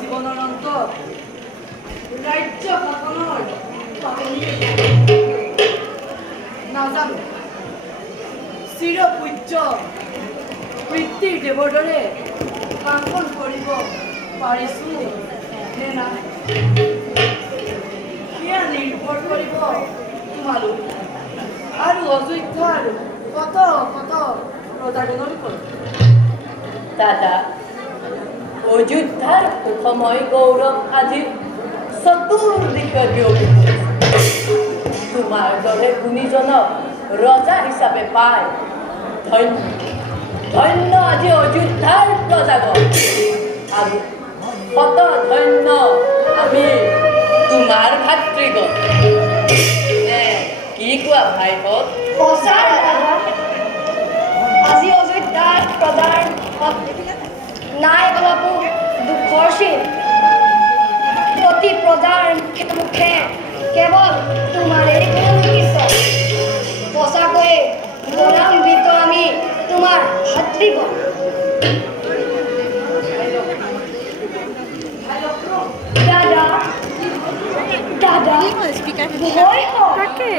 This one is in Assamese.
জীৱনৰ অন্তত ৰাজ্য শাসনৰ নাজানো চিৰপূজ্য পিতৃ দেৱৰ দৰে শাসন কৰিব পাৰিছো নে নাই সেয়া নিৰ্ভৰ কৰিব তোমালোক আৰু অযোধ্যাৰ কত কত প্ৰজাজনৰ ওপৰত। দাদা, অযোধ্যাৰ সুখময় গৌৰৱ আজি চতুৰ্দিশে বিয়পি পৰিছে। তোমাৰ দৰে গুণীজনক ৰজা হিচাপে পাই ধন্য ধন্য আজি অযোধ্যাৰ প্ৰজাগণ আৰু কত ধন্য আমি তোমাৰ ভাতৃগণ। কি কোৱা ভাইহঁত? সঁচা দাদা, আজি অযোধ্যাৰ প্ৰজাৰ নাই অলপো দুখৰ চিন। প্ৰতি প্ৰজাৰ মুখে মুখে কেৱল তোমাৰেই গুণকীৰ্তন। সঁচাকৈয়ে গৌৰৱান্বিত আমি তোমাৰ ভাতৃগণ। দাদা দাদা ভয় হয়।